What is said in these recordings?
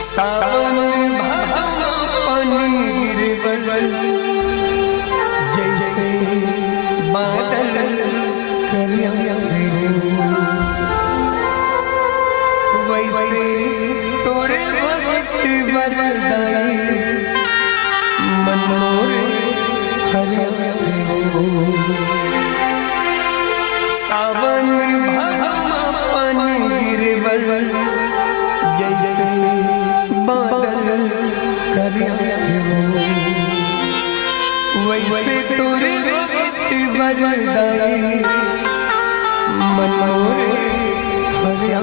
सावन भादवन गिरवल जैसे बादल करिया वैसे तोरे भक्त वरदाई मन मोरे हरिया सावन भादवन गिरवल जैसे बादल करिया वैसे तोरे भक्त वरदाई मन मोरे हरिया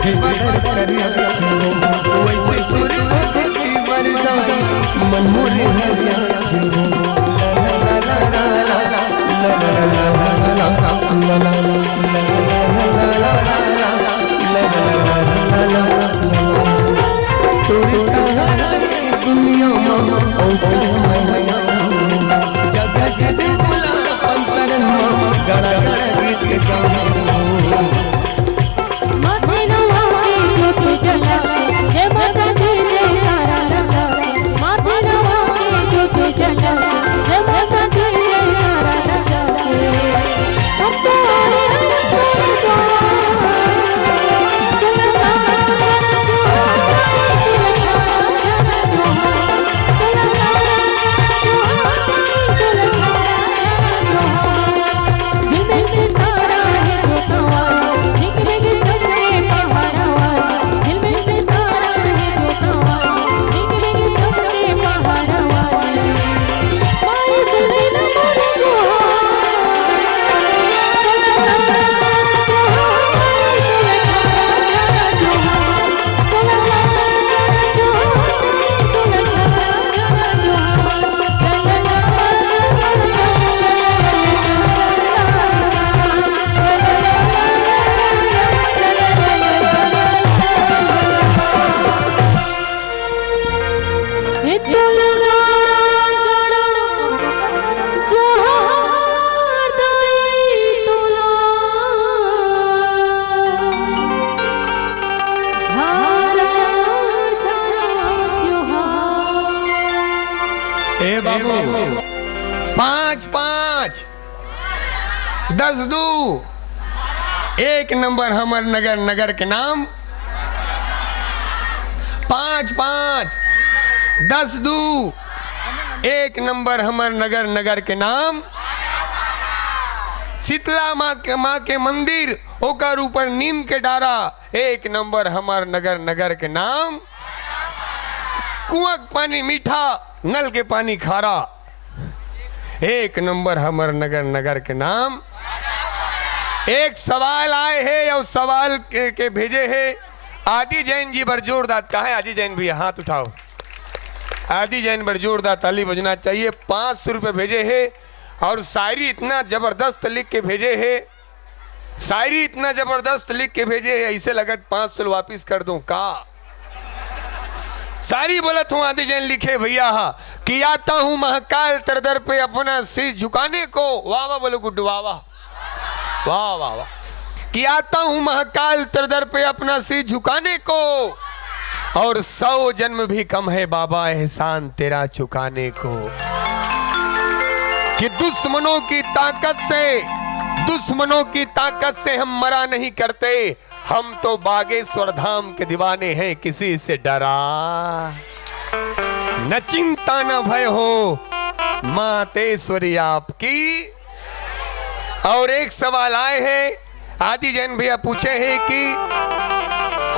जैसे बदर करिया वैसे तोर भक्ति बरदाई मन मोरे हरिया तोरे सहारा दुनिया में जगत दे बुला पंसर गड़ा गड़ा गीत गाओ माथे नवा के ज्योति जला जय माता दी जय तारा लगा माथे नवा के ज्योति जला जय माता दी जय तारा लगा हम तो ए बाबू 5 5 10 दू 1 नंबर हमर नगर नगर के नाम 5 5 10 दू 1 नंबर हमर नगर नगर के नाम शीतला माँ के मंदिर ओकर ऊपर नीम के डारा 1 नंबर हमर नगर नगर के नाम कुआं के पानी मीठा नल के पानी खारा 1 नंबर हमर नगर नगर के नाम। एक सवाल आए है और सवाल के भेजे है आदि जैन जी बर जोरदार। कहा है आदि जैन भैया, हाथ उठाओ। आदि जैन बर जोरदार ताली बजना चाहिए। 500 रुपये भेजे है और शायरी इतना जबरदस्त लिख के भेजे है, शायरी इतना जबरदस्त लिख के भेजे है, ऐसे लगत 500 वापिस कर दूं का। सारी बोलत हूँ आदि जैन लिखे भैया कि आता हूँ महाकाल तरदर पे अपना सिर झुकाने को। वाह वाह बोलो गुड्डू, वाह वाह वाह वाह वाह। कि आता हूँ महाकाल तरदर पे अपना सिर झुकाने को और 100 जन्म भी कम है बाबा एहसान तेरा चुकाने को। कि दुश्मनों की ताकत से हम मरा नहीं करते, हम तो बागेश्वर धाम के दीवाने हैं किसी से डरा। न चिंता न भय हो मातेश्वरी आपकी। और एक सवाल आए हैं आदि जैन भैया पूछे हैं कि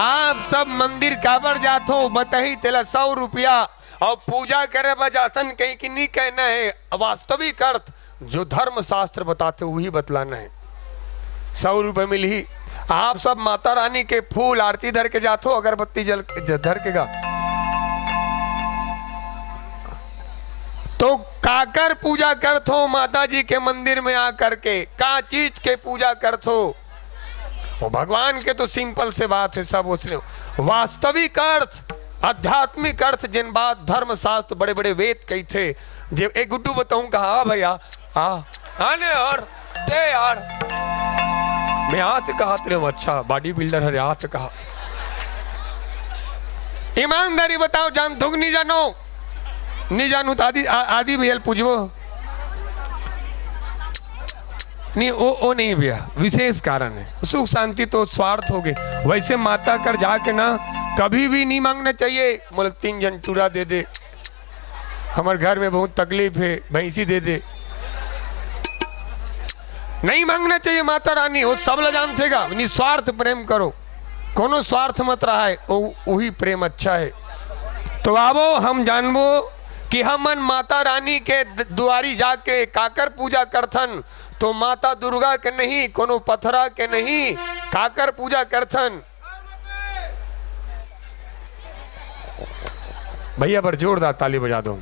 आप सब मंदिर काबर जात हो, बताही तेला 100 रुपया और पूजा करे बजासन कहीं की नहीं कहना है, वास्तविक अर्थ जो धर्म शास्त्र बताते वही बतलाना है। 100 रुपये मिल ही। आप सब माता रानी के फूल आरती धर के जाते हो, अगरबत्ती जल धर के गा तो काकर पूजा करथो माता जी के मंदिर में आकर के, का चीज के पूजा करथो। वो भगवान के तो सिंपल से बात है सब, उसने वास्तविक अर्थ आध्यात्मिक अर्थ जिन बात धर्म शास्त्र बड़े बड़े वेद कही थे। जब एक गुड्डू बताऊं कहा भैया आने यार दे यार मैं हाथ कहा तेरे अच्छा बॉडी बिल्डर है हाथ कहा। ईमानदारी बताओ जान थुक नहीं जानो नहीं जानू तो आदि भैया पूछो नहीं ओ नहीं भैया, विशेष कारण है। सुख शांति तो स्वार्थ हो गए। वैसे माता कर जाके ना कभी भी नहीं मांगना चाहिए बोले 3 जन चूड़ा दे दे, हमारे घर में बहुत तकलीफ है भैंसी दे दे, नहीं मांगना चाहिए माता रानी। वो सब ल जानतेगा निस्वार्थ प्रेम करो, कोनो स्वार्थ मत रहा है, वही प्रेम अच्छा है। तो आवो हम जानबो कि हमन माता रानी के दुआरी जाके काकर पूजा करथन, तो माता दुर्गा के नहीं, कोनो पथरा के नहीं, काकर पूजा करथन भैया पर जोरदार ताली बजा दो।